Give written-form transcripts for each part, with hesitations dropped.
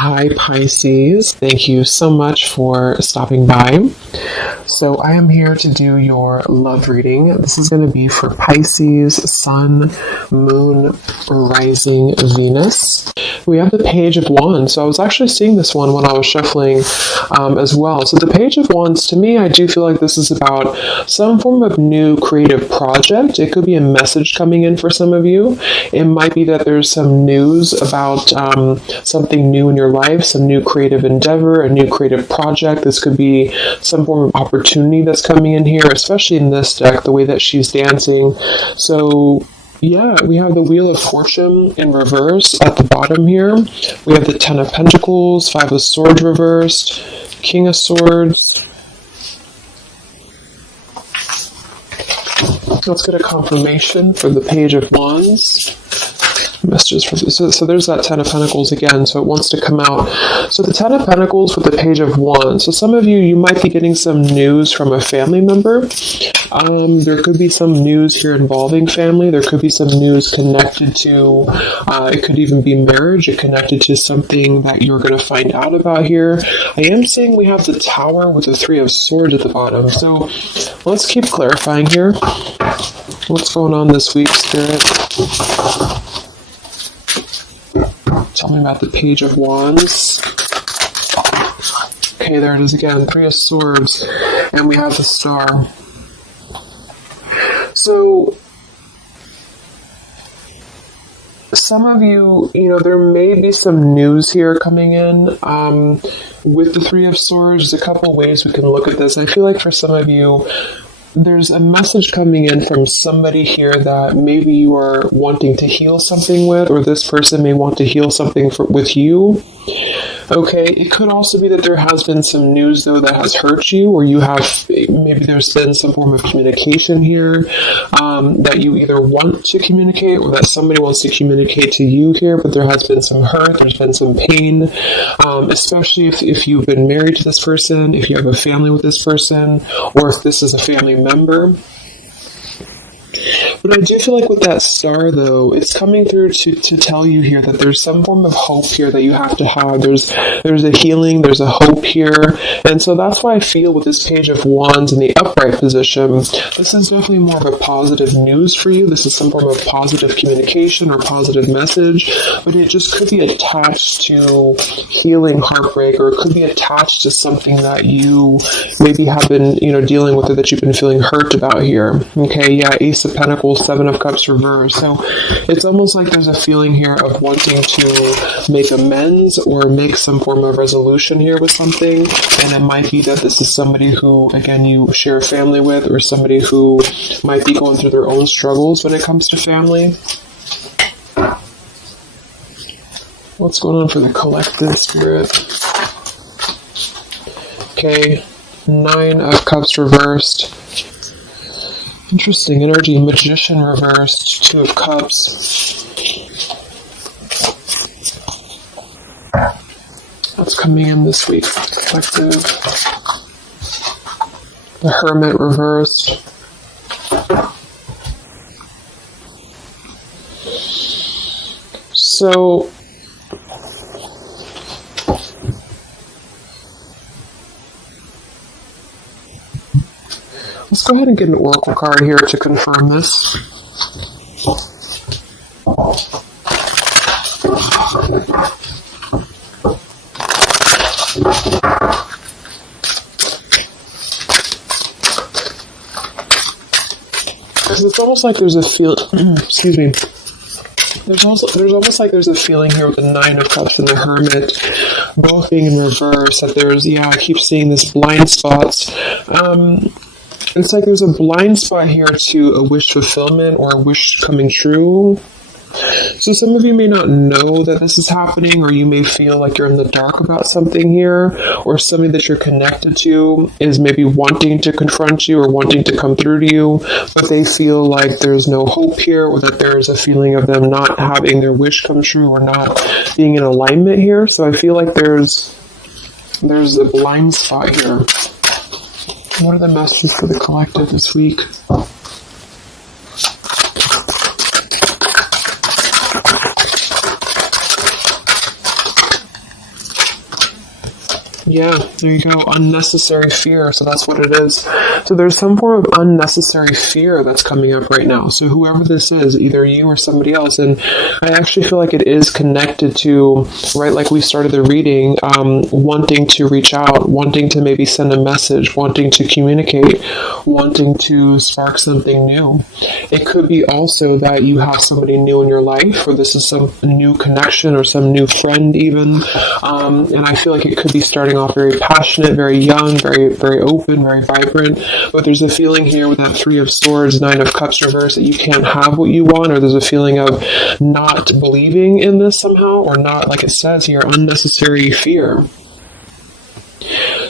Hi Pisces, thank you so much for stopping by. So I am here to do your love reading. This is going to be for Pisces, Sun, Moon, Rising, Venus. We have the Page of Wands. So I was actually seeing this one when I was shuffling as well. So the Page of Wands, to me, I do feel like this is about some form of new creative project. It could be a message coming in for some of you. It might be that there's some news about something new in your life, some new creative endeavor, a new creative project. This could be some form of opportunity that's coming in here, especially in this deck, the way that she's dancing. So yeah, we have the Wheel of Fortune in reverse at the bottom here. We have the Ten of Pentacles, Five of Swords reversed, King of Swords. Let's get a confirmation for the Page of Wands. Messages for this. So there's that Ten of Pentacles again, so it wants to come out. So the Ten of Pentacles with the Page of Wands. So some of you might be getting some news from a family member. There could be some news here involving family. There could be some news connected to, it could even be marriage. It connected to something that you're going to find out about here. I am seeing we have the Tower with the Three of Swords at the bottom. So let's keep clarifying here. What's going on this week, Spirit? Tell me about the Page of Wands. Okay, there it is again. Three of Swords. And we have the Star. So, some of you, there may be some news here coming in. With the Three of Swords, there's a couple ways we can look at this. I feel like for some of you, there's a message coming in from somebody here that maybe you are wanting to heal something with, or this person may want to heal something with you. Okay, it could also be that there has been some news, though, that has hurt you, or maybe there's been some form of communication here that you either want to communicate or that somebody wants to communicate to you here, but there has been some hurt, there's been some pain, especially if you've been married to this person, if you have a family with this person, or if this is a family member. But I do feel like with that Star, though, it's coming through to tell you here that there's some form of hope here that you have to have. There's a healing, there's a hope here. And so that's why I feel with this Page of Wands in the upright position, this is definitely more of a positive news for you. This is some form of positive communication or positive message, but it just could be attached to healing heartbreak, or it could be attached to something that you maybe have been, dealing with, or that you've been feeling hurt about here. Okay, yeah, Ace of Pentacles, Seven of Cups reversed. So it's almost like there's a feeling here of wanting to make amends or make some form of resolution here with something. And it might be that this is somebody who, again, you share a family with, or somebody who might be going through their own struggles when it comes to family. What's going on for the collective, Spirit? Okay, Nine of Cups reversed. Interesting energy. Magician reversed. Two of Cups. What's coming in this week? Collective. The Hermit reversed. So, let's go ahead and get an oracle card here to confirm this. Because it's almost like there's a excuse me. There's almost like there's a feeling here with the Nine of Cups and the Hermit both being in reverse, that there's, I keep seeing this blind spots. It's like there's a blind spot here to a wish fulfillment or a wish coming true. So some of you may not know that this is happening, or you may feel like you're in the dark about something here, or somebody that you're connected to is maybe wanting to confront you or wanting to come through to you, but they feel like there's no hope here, or that there's a feeling of them not having their wish come true or not being in alignment here. So I feel like there's a blind spot here. What are the messages for the collective this week? Yeah, there you go. Unnecessary fear. So that's what it is. So there's some form of unnecessary fear that's coming up right now. So whoever this is, either you or somebody else, and I actually feel like it is connected to, right, like we started the reading, wanting to reach out, wanting to maybe send a message, wanting to communicate, wanting to spark something new. It could be also that you have somebody new in your life, or this is some new connection or some new friend even. And I feel like it could be starting off very passionate, very young, very, very open, very vibrant. But there's a feeling here with that Three of Swords, Nine of Cups reverse, that you can't have what you want, or there's a feeling of not believing in this somehow, or not, like it says here, unnecessary fear.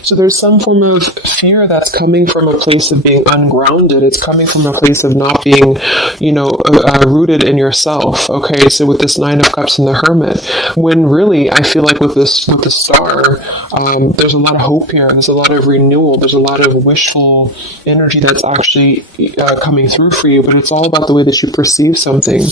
So there's some form of fear that's coming from a place of being ungrounded. It's coming from a place of not being, rooted in yourself. Okay, so with this Nine of Cups and the Hermit, when really I feel like with the Star, there's a lot of hope here. There's a lot of renewal. There's a lot of wishful energy that's actually coming through for you. But it's all about the way that you perceive something.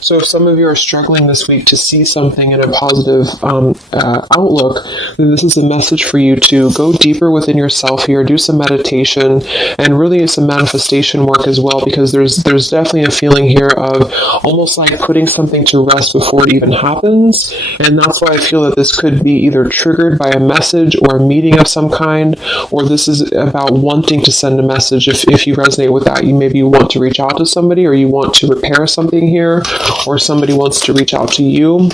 So if some of you are struggling this week to see something in a positive outlook, then this is a message for you to go deeper within yourself here, do some meditation, and really some manifestation work as well, because there's definitely a feeling here of almost like putting something to rest before it even happens. And that's why I feel that this could be either triggered by a message or a meeting of some kind, or this is about wanting to send a message. If you resonate with that, you maybe want to reach out to somebody, or you want to repair something here, or somebody wants to reach out to you.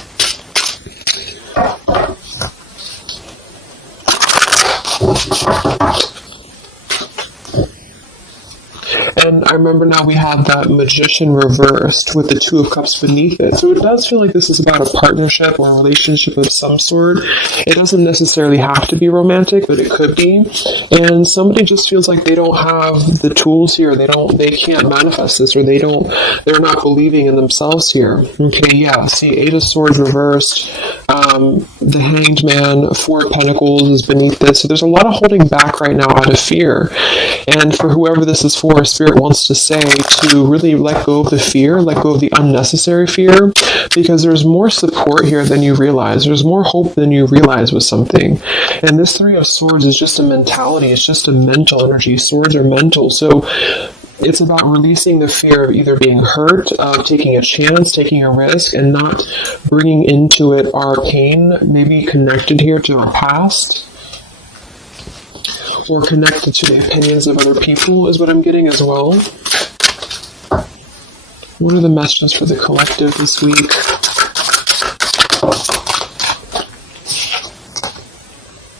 And I remember now we have that Magician reversed with the Two of Cups beneath it. So it does feel like this is about a partnership or a relationship of some sort. It doesn't necessarily have to be romantic, but it could be. And somebody just feels like they don't have the tools here. They can't manifest this, or they're not believing in themselves here. Okay, yeah. See, Eight of Swords reversed. The Hanged Man, Four of Pentacles is beneath this. So there's a lot of holding back right now out of fear. And for whoever this is for, Spirit wants to say to really let go of the fear, let go of the unnecessary fear, because there's more support here than you realize. There's more hope than you realize with something. And this Three of Swords is just a mentality. It's just a mental energy. Swords are mental. So it's about releasing the fear of either being hurt, of taking a chance, taking a risk, and not bringing into it our pain, maybe connected here to our past, or connected to the opinions of other people is what I'm getting as well. What are the messages for the collective this week?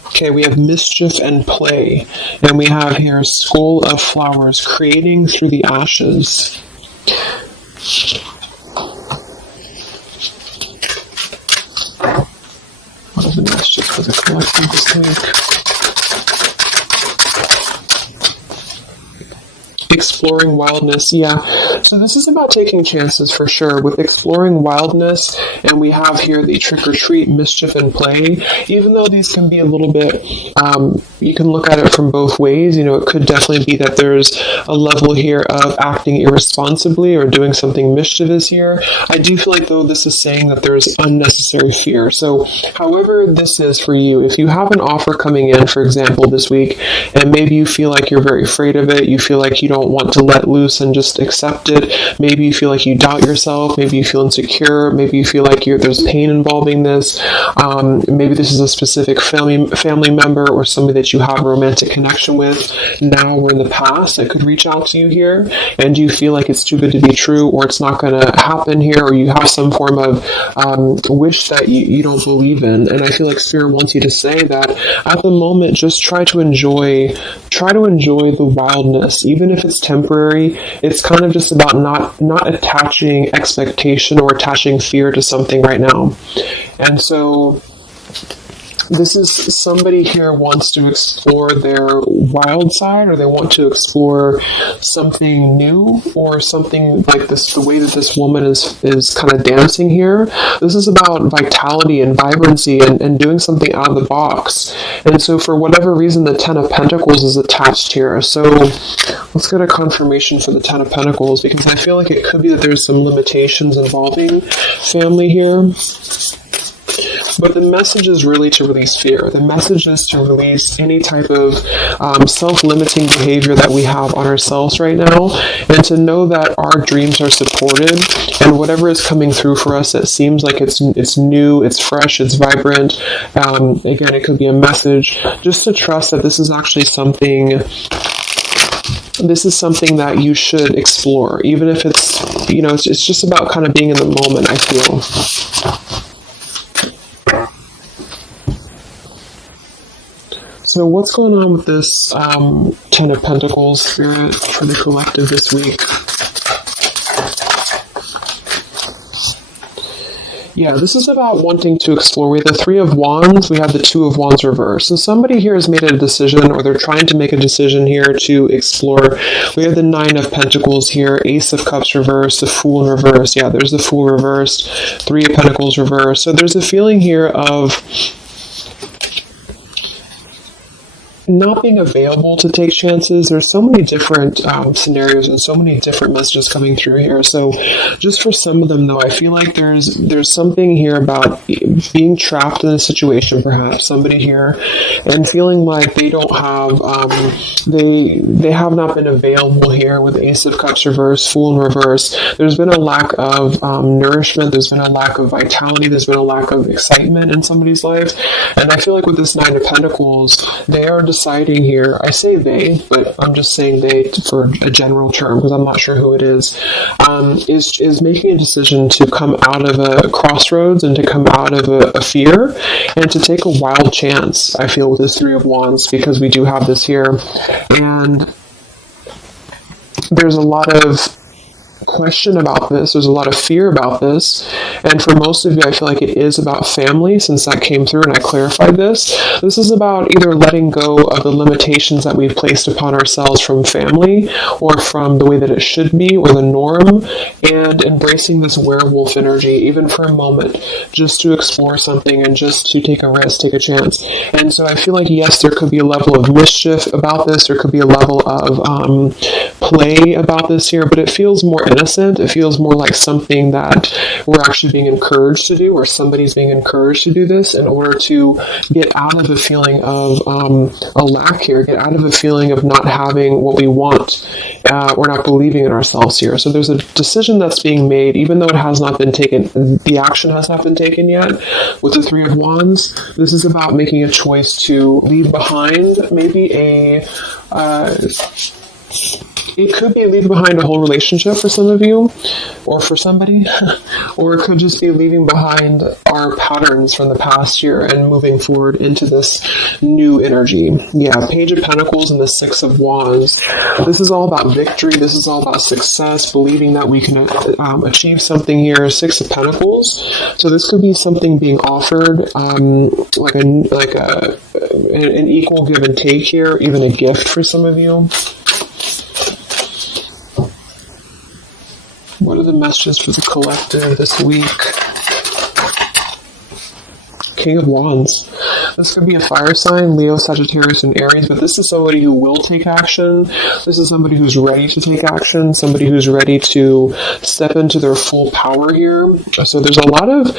Okay, we have mischief and play. And we have here Skull of Flowers, creating through the ashes. What are the messages for the collective this week? Exploring wildness, yeah. So this is about taking chances for sure with exploring wildness, and we have here the trick or treat, mischief and play. Even though these can be a little bit, you can look at it from both ways. It could definitely be that there's a level here of acting irresponsibly or doing something mischievous here. I do feel like though this is saying that there's unnecessary fear. So however this is for you, if you have an offer coming in, for example, this week, and maybe you feel like you're very afraid of it, you feel like you don't want to let loose and just accept it, maybe you feel like you doubt yourself, maybe you feel insecure, maybe you feel like there's pain involving this, maybe this is a specific family member or somebody that you have a romantic connection with now or in the past that could reach out to you here, and you feel like it's too good to be true, or it's not going to happen here, or you have some form of wish that you don't believe in. And I feel like Spirit wants you to say that at the moment, just try to enjoy the wildness, even if it's temporary. It's kind of just about not attaching expectation or attaching fear to something right now. And so this is somebody here wants to explore their wild side, or they want to explore something new, or something like this, the way that this woman is kind of dancing here. This is about vitality and vibrancy and doing something out of the box. And so for whatever reason, the Ten of Pentacles is attached here. So let's get a confirmation for the Ten of Pentacles, because I feel like it could be that there's some limitations involving family here. But the message is really to release fear. The message is to release any type of self-limiting behavior that we have on ourselves right now, and to know that our dreams are supported, and whatever is coming through for us that seems like it's new, it's fresh, it's vibrant. Again, it could be a message. Just to trust that this is actually something. This is something that you should explore, even if it's, it's just about kind of being in the moment, I feel. So what's going on with this Ten of Pentacles spirit for the collective this week? Yeah, this is about wanting to explore. We have the Three of Wands, we have the Two of Wands reverse. So somebody here has made a decision, or they're trying to make a decision here to explore. We have the Nine of Pentacles here, Ace of Cups reverse, the Fool in reverse. Yeah, there's the Fool reversed, Three of Pentacles reverse. So there's a feeling here of not being available to take chances. There's so many different scenarios and so many different messages coming through here. So just for some of them, though, I feel like there's something here about being trapped in a situation, perhaps somebody here, and feeling like they don't have they have not been available here with Ace of Cups reverse, Fool in reverse. There's been a lack of nourishment. There's been a lack of vitality. There's been a lack of excitement in somebody's life. And I feel like with this Nine of Pentacles, they are deciding here, I say they, but I'm just saying they for a general term because I'm not sure who it is making a decision to come out of a crossroads and to come out of a fear and to take a wild chance, I feel, with this Three of Wands, because we do have this here. And there's a lot of question about this, there's a lot of fear about this, and for most of you I feel like it is about family, since that came through and I clarified this. This is about either letting go of the limitations that we've placed upon ourselves from family or from the way that it should be or the norm, and embracing this werewolf energy even for a moment, just to explore something and just to take a risk, take a chance. And so I feel like, yes, there could be a level of mischief about this, there could be a level of play about this here, but it feels more innocent. It feels more like something that we're actually being encouraged to do, or somebody's being encouraged to do this in order to get out of a feeling of a lack here, get out of a feeling of not having what we want, or not believing in ourselves here. So there's a decision that's being made, even though it has not been taken, the action has not been taken yet. With the Three of Wands, this is about making a choice to leave behind maybe it could be leaving behind a whole relationship for some of you, or for somebody, or it could just be leaving behind our patterns from the past year and moving forward into this new energy. Yeah, Page of Pentacles and the Six of Wands. This is all about victory. This is all about success, believing that we can achieve something here. Six of Pentacles. So this could be something being offered, like an equal give and take here, even a gift for some of you. What are the messages for the collective this week? King of Wands. This could be a fire sign, Leo, Sagittarius, and Aries, but this is somebody who will take action. This is somebody who's ready to take action, somebody who's ready to step into their full power here. So there's a lot of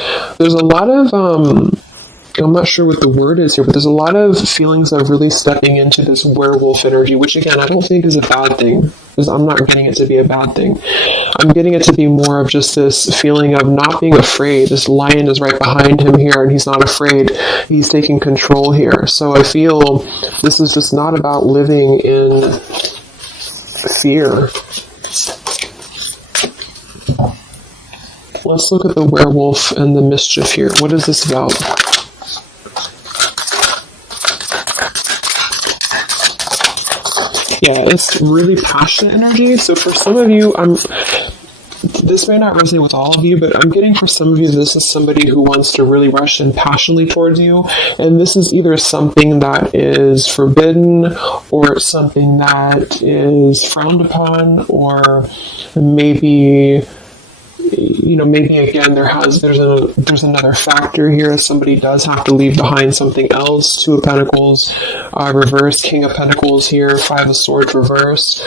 I'm not sure what the word is here, but there's a lot of feelings of really stepping into this werewolf energy, which again, I don't think is a bad thing. I'm not getting it to be a bad thing. I'm getting it to be more of just this feeling of not being afraid. This lion is right behind him here, and he's not afraid. He's taking control here. So I feel this is just not about living in fear. Let's look at the werewolf and the mischief here. What is this about? Yeah, it's really passionate energy. So for some of you, this may not resonate with all of you, but I'm getting for some of you, this is somebody who wants to really rush in passionately towards you. And this is either something that is forbidden or something that is frowned upon, or maybe again there's another factor here. Somebody does have to leave behind something else. Two of Pentacles reversed, King of Pentacles here, Five of Swords reversed.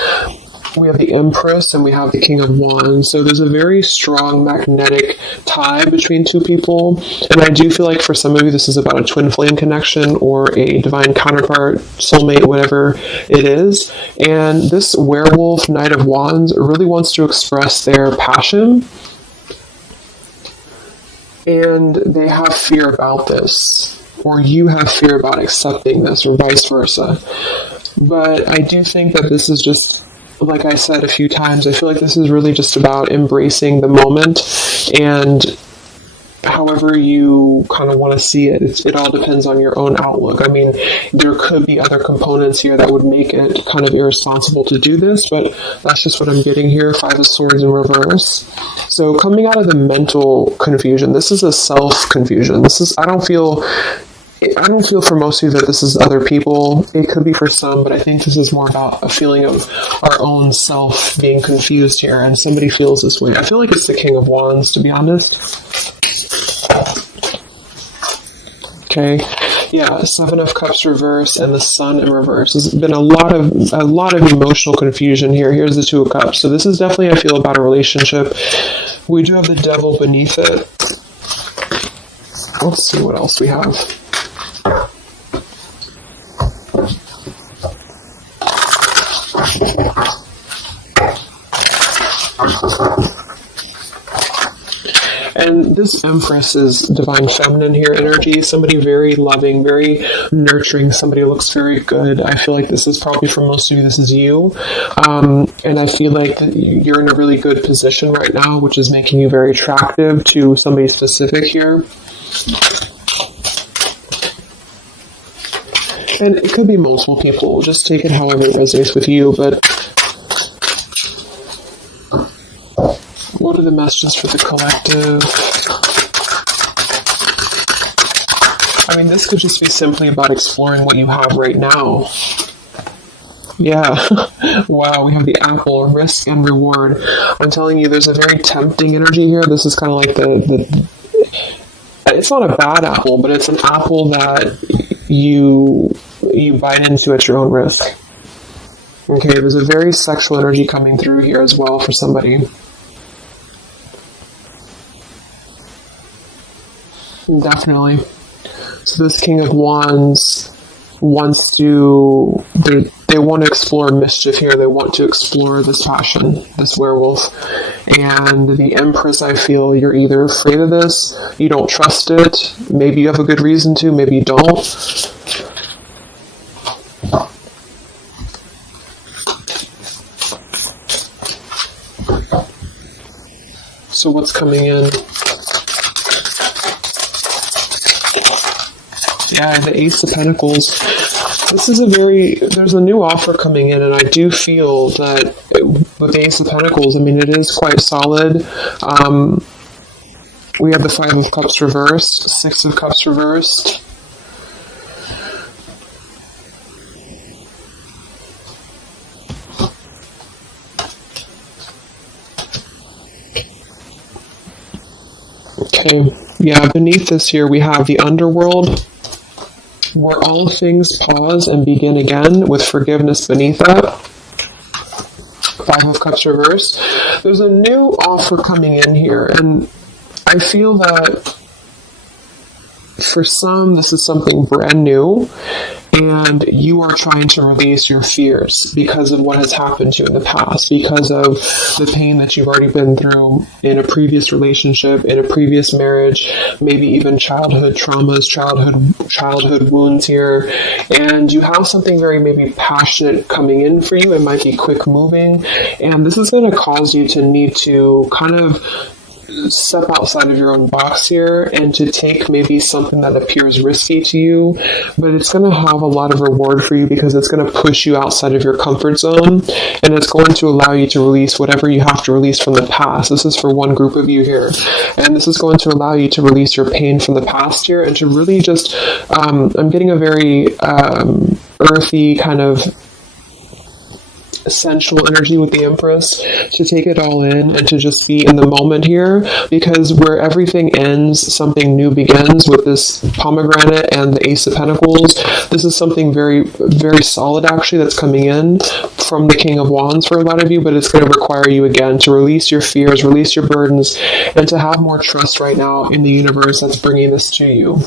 we have the Empress, and we have the King of Wands. So there's a very strong magnetic tie between two people. And I do feel like for some of you, this is about a twin flame connection or a divine counterpart, soulmate, whatever it is. And this werewolf, Knight of Wands, really wants to express their passion. And they have fear about this, or you have fear about accepting this, or vice versa. But I do think that this is just, like I said a few times, I feel like this is really just about embracing the moment, and however you kind of want to see it. It all depends on your own outlook. I mean, there could be other components here that would make it kind of irresponsible to do this, but that's just what I'm getting here. Five of Swords in reverse. So coming out of the mental confusion, this is a self-confusion. I don't feel for most of you that this is other people. It could be for some, but I think this is more about a feeling of our own self being confused here, and somebody feels this way. I feel like it's the King of Wands, to be honest. Okay, yeah, Seven of Cups reverse and the Sun in reverse. There's been a lot of emotional confusion here. Here's the Two of Cups. So this is definitely, I feel, about a relationship. We do have the Devil beneath it. Let's see what else we have. And this Empress is divine feminine here energy. Somebody very loving, very nurturing. Somebody who looks very good. I feel like this is probably, for most of you, this is you. And I feel like you're in a really good position right now, which is making you very attractive to somebody specific here. And it could be multiple people. Just take it however it resonates with you. But what are the messages for the collective? I mean, this could just be simply about exploring what you have right now. Yeah. Wow, we have the apple, risk and reward. I'm telling you, there's a very tempting energy here. This is kind of like the it's not a bad apple, but it's an apple that you bite into at your own risk. Okay, there's a very sexual energy coming through here as well for somebody. Definitely. So this King of Wands wants to, they want to explore mischief here. They want to explore this passion, this werewolf. And the Empress, I feel you're either afraid of this, you don't trust it, maybe you have a good reason to, maybe you don't. So what's coming in? Yeah, the Ace of Pentacles. This is there's a new offer coming in, and I do feel that with the Ace of Pentacles, I mean, it is quite solid. We have the Five of Cups reversed, Six of Cups reversed. Okay, yeah, beneath this here we have the Underworld, where all things pause and begin again, with forgiveness beneath that. Five of Cups reversed. There's a new offer coming in here, and I feel that for some, this is something brand new, and you are trying to release your fears because of what has happened to you in the past, because of the pain that you've already been through in a previous relationship, in a previous marriage, maybe even childhood traumas, childhood wounds here, and you have something very maybe passionate coming in for you. It might be quick moving, and this is going to cause you to need to kind of step outside of your own box here and to take maybe something that appears risky to you, but it's going to have a lot of reward for you because it's going to push you outside of your comfort zone, and it's going to allow you to release whatever you have to release from the past. This is for one group of you here, and this is going to allow you to release your pain from the past here and to really just I'm getting a very earthy kind of sensual energy with the Empress, to take it all in and to just be in the moment here, because where everything ends, something new begins with this pomegranate and the Ace of Pentacles. This is something very, very solid actually that's coming in from the King of Wands for a lot of you, but it's going to require you again to release your fears, release your burdens, and to have more trust right now in the universe that's bringing this to you.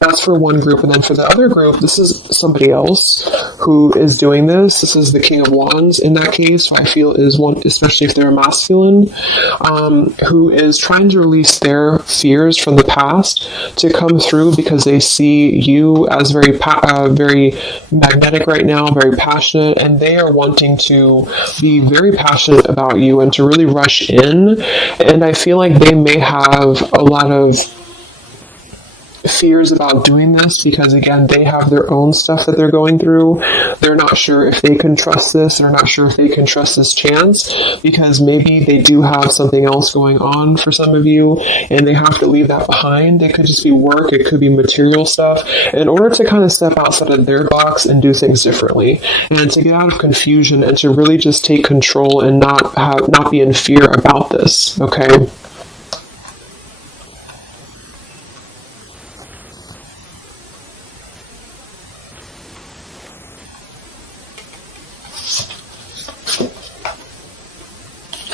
That's for one group. And then for the other group, this is somebody else who is doing this. This is the King of Wands in that case, who I feel is one, especially if they're masculine, who is trying to release their fears from the past to come through, because they see you as very magnetic right now, very passionate, and they are wanting to be very passionate about you and to really rush in. And I feel like they may have a lot of fears about doing this because, again, they have their own stuff that they're going through. They're not sure if they can trust this. They're not sure if they can trust this chance, because maybe they do have something else going on for some of you and they have to leave that behind. It could just be work. It could be material stuff in order to kind of step outside of their box and do things differently, and to get out of confusion and to really just take control and not be in fear about this. Okay.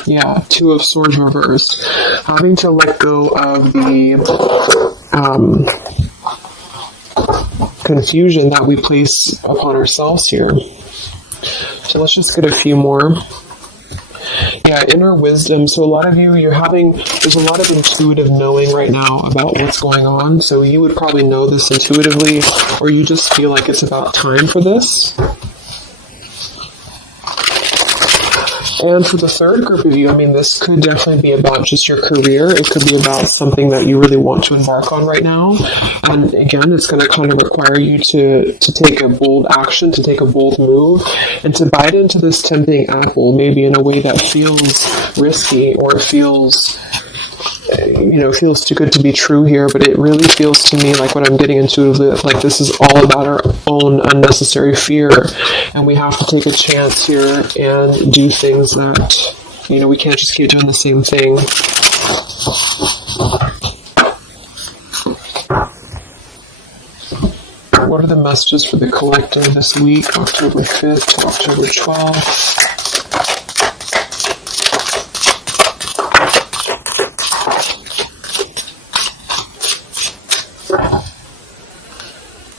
Yeah, Two of Swords reversed. Having to let go of the confusion that we place upon ourselves here. So let's just get a few more. Yeah, inner wisdom. So a lot of you, there's a lot of intuitive knowing right now about what's going on. So you would probably know this intuitively, or you just feel like it's about time for this. And for the third group of you, I mean, this could definitely be about just your career. It could be about something that you really want to embark on right now. And again, it's going to kind of require you to take a bold action, to take a bold move, and to bite into this tempting apple, maybe in a way that feels risky or feels too good to be true here, but it really feels to me like what I'm getting intuitively, like this is all about our own unnecessary fear, and we have to take a chance here and do things that, we can't just keep doing the same thing. What are the messages for the collective this week, October 5th to October 12th?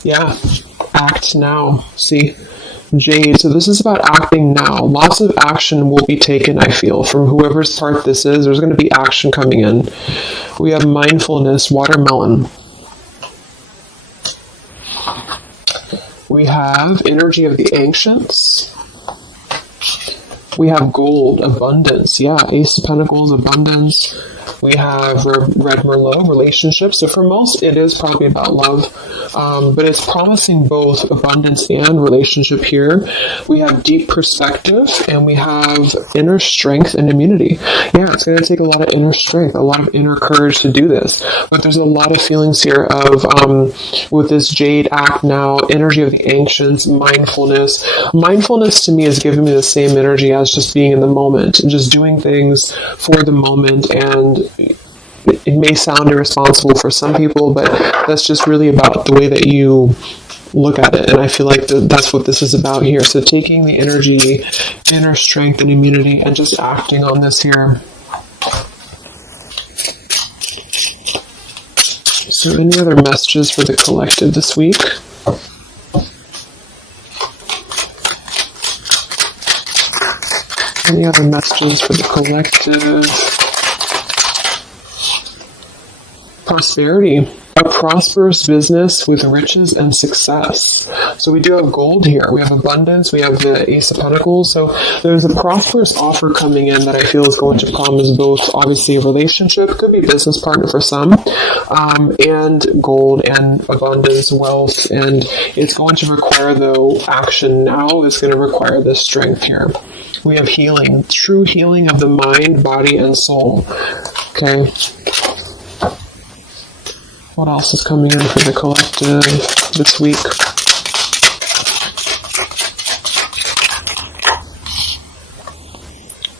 Yeah, act now. See, Jade. So this is about acting now. Lots of action will be taken, I feel, from whoever's part this is. There's going to be action coming in. We have mindfulness, watermelon. We have energy of the ancients. We have gold, abundance. Yeah, Ace of Pentacles, abundance. We have Red Merlot, relationships. So for most, it is probably about love, but it's promising both abundance and relationship here. We have deep perspective, and we have inner strength and immunity. Yeah, it's going to take a lot of inner strength, a lot of inner courage to do this. But there's a lot of feelings here of, with this Jade, act now, energy of the ancients, mindfulness. Mindfulness to me is giving me the same energy as just being in the moment, and just doing things for the moment. And it may sound irresponsible for some people, but that's just really about the way that you look at it. And I feel like that's what this is about here. So taking the energy, inner strength and immunity, and just acting on this here. So any other messages for the collective this week? Any other messages for the collective? Prosperity. A prosperous business with riches and success. So we do have gold here. We have abundance. We have the Ace of Pentacles. So there's a prosperous offer coming in that I feel is going to promise both, obviously, a relationship, could be a business partner for some, and gold and abundance, wealth. And it's going to require, though, action now. It's going to require this strength here. We have healing, true healing of the mind, body, and soul. Okay. What else is coming in for the collective this week?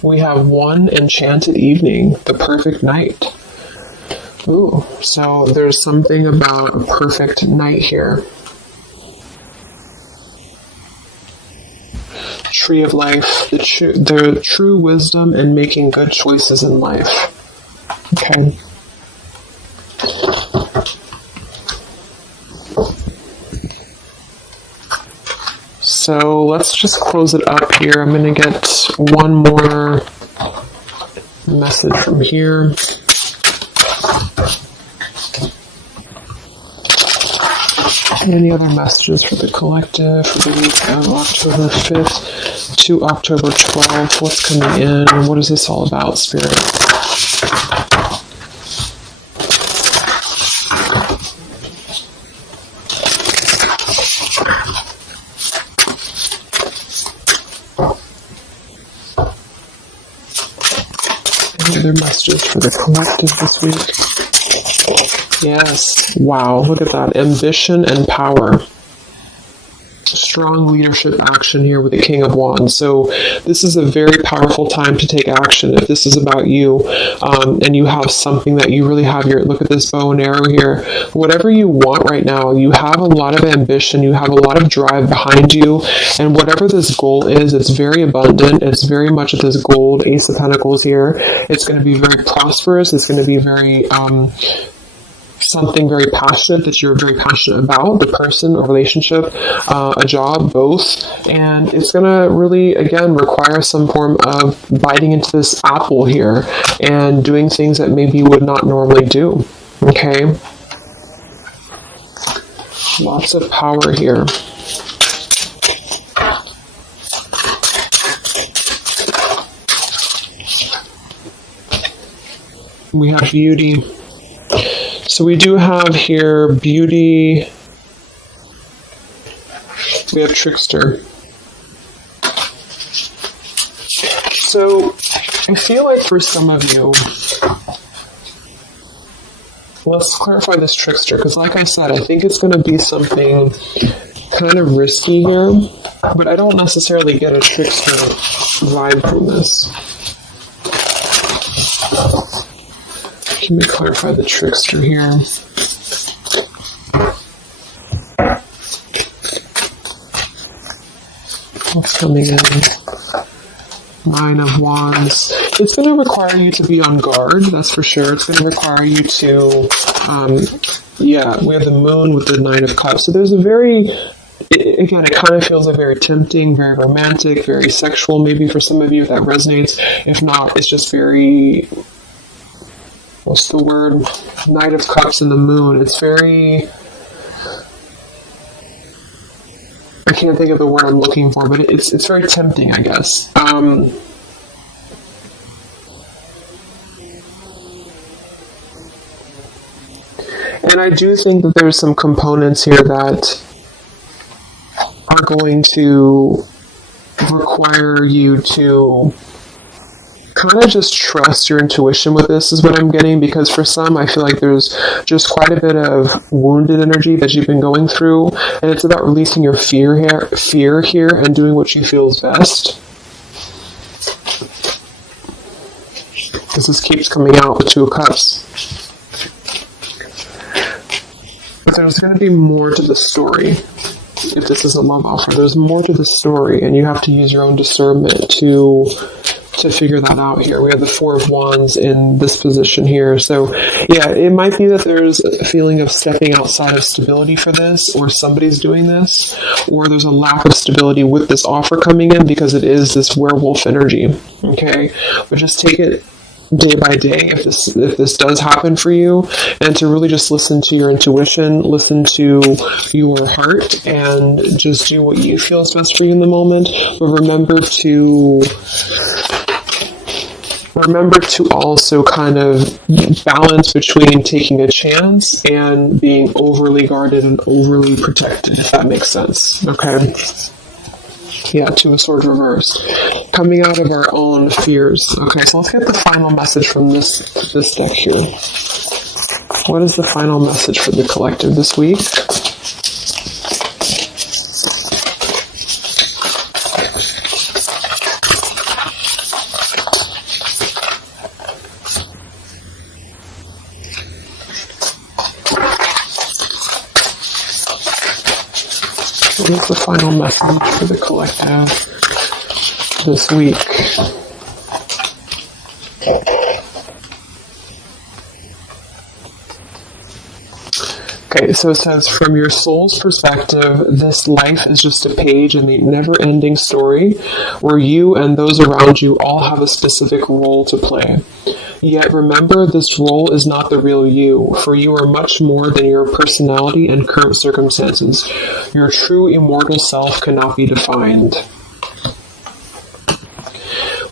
We have one enchanted evening, the perfect night. Ooh, so there's something about a perfect night here. Tree of life, the true wisdom in making good choices in life. Okay. So let's just close it up here. I'm going to get one more message from here. Any other messages for the collective for the week of October 5th to October 12th? What's coming in? What is this all about, Spirit? Any other messages for the collective this week? Yes. Wow, look at that. Ambition and power. Strong leadership action here with the King of Wands. So this is a very powerful time to take action. If this is about you, and you have something that you really have your, look at this bow and arrow here, whatever you want right now, you have a lot of ambition, you have a lot of drive behind you, and whatever this goal is, it's very abundant. It's very much this gold, Ace of Pentacles here. It's going to be very prosperous. It's going to be very, something very passionate that you're very passionate about, the person, a relationship, a job, both. And it's going to really, again, require some form of biting into this apple here and doing things that maybe you would not normally do. Okay? Lots of power here. We have beauty. So we do have here beauty. We have trickster. So I feel like for some of you, let's clarify this trickster, because like I said, I think it's going to be something kind of risky here, but I don't necessarily get a trickster vibe from this. Let me clarify the trickster here. What's coming in? Nine of Wands. It's going to require you to be on guard, that's for sure. It's going to require you to, we have the Moon with the Nine of Cups. So there's a very, again, it kind of feels like very tempting, very romantic, very sexual, maybe for some of you if that resonates. If not, it's just very, what's the word? Knight of Cups and the Moon. It's very, I can't think of the word I'm looking for, but it's very tempting, I guess. And I do think that there's some components here that are going to require you to kind of just trust your intuition with this, is what I'm getting, because for some, I feel like there's just quite a bit of wounded energy that you've been going through, and it's about releasing your fear here and doing what you feel is best. Because this keeps coming out with Two of Cups. But there's going to be more to the story. If this is a love offer, there's more to the story, and you have to use your own discernment to figure that out here. We have the Four of Wands in this position here. So, yeah, it might be that there's a feeling of stepping outside of stability for this, or somebody's doing this, or there's a lack of stability with this offer coming in because it is this werewolf energy. Okay? But just take it day by day if this does happen for you, and to really just listen to your intuition, listen to your heart, and just do what you feel is best for you in the moment. But remember to also kind of balance between taking a chance and being overly guarded and overly protected, if that makes sense. Okay? Yeah, Two of Swords reversed. Coming out of our own fears. Okay, so let's get the final message from this deck here. What is the final message for the collective this week? What is the final message for the collective this week? Okay, so it says, from your soul's perspective, this life is just a page in the never-ending story where you and those around you all have a specific role to play. Yet remember, this role is not the real you, for you are much more than your personality and current circumstances. Your true immortal self cannot be defined.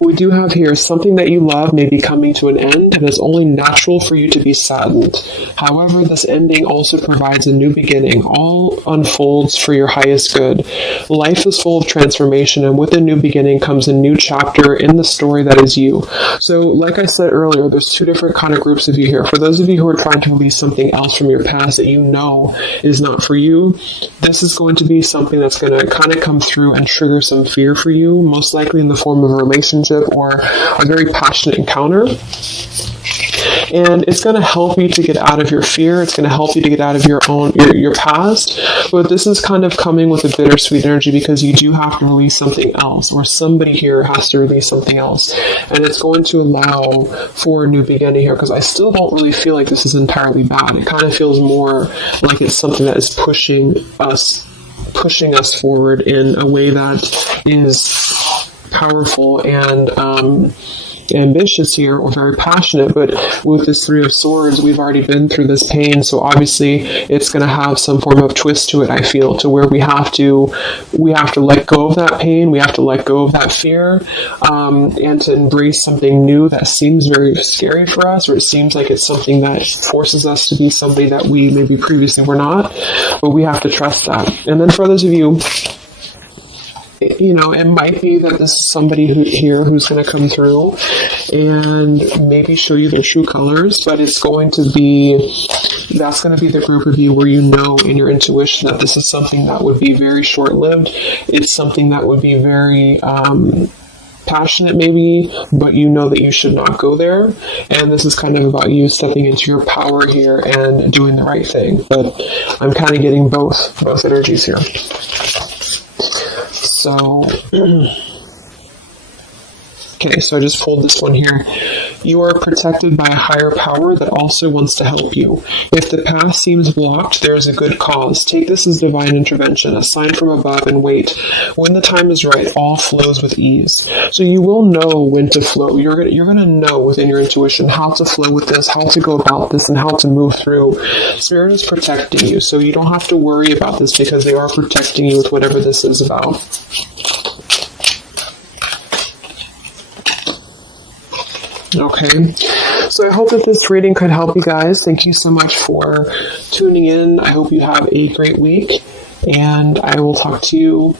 We do have here, something that you love may be coming to an end, and it's only natural for you to be saddened. However, this ending also provides a new beginning. All unfolds for your highest good. Life is full of transformation, and with a new beginning comes a new chapter in the story that is you. So, like I said earlier, there's two different kind of groups of you here. For those of you who are trying to release something else from your past that you know is not for you, this is going to be something that's going to kind of come through and trigger some fear for you, most likely in the form of a relationship or a very passionate encounter. And it's going to help you to get out of your fear. It's going to help you to get out of your past. But this is kind of coming with a bittersweet energy because you do have to release something else, or somebody here has to release something else. And it's going to allow for a new beginning here, because I still don't really feel like this is entirely bad. It kind of feels more like it's something that is pushing us forward in a way that is powerful and ambitious here, or very passionate. But with this Three of Swords, we've already been through this pain, so obviously it's going to have some form of twist to it, I feel, to where we have to let go of that pain, we have to let go of that fear, and to embrace something new that seems very scary for us, or it seems like it's something that forces us to be somebody that we maybe previously were not, but we have to trust that. And then for those of you, you know, it might be that this is somebody who's going to come through and maybe show you their true colors, but that's going to be the group of you where you know in your intuition that this is something that would be very short-lived. It's something that would be very passionate maybe, but you know that you should not go there. And this is kind of about you stepping into your power here and doing the right thing. But I'm kind of getting both energies here. So, okay, so I just pulled this one here. You are protected by a higher power that also wants to help you. If the path seems blocked, there is a good cause. Take this as divine intervention, a sign from above, and wait. When the time is right, all flows with ease. So you will know when to flow. You're going to know within your intuition how to flow with this, how to go about this, and how to move through. Spirit is protecting you, so you don't have to worry about this because they are protecting you with whatever this is about. Okay, so I hope that this reading could help you guys. Thank you so much for tuning in. I hope you have a great week, and I will talk to you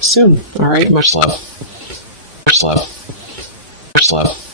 soon. All right, much love. Much love. Much love.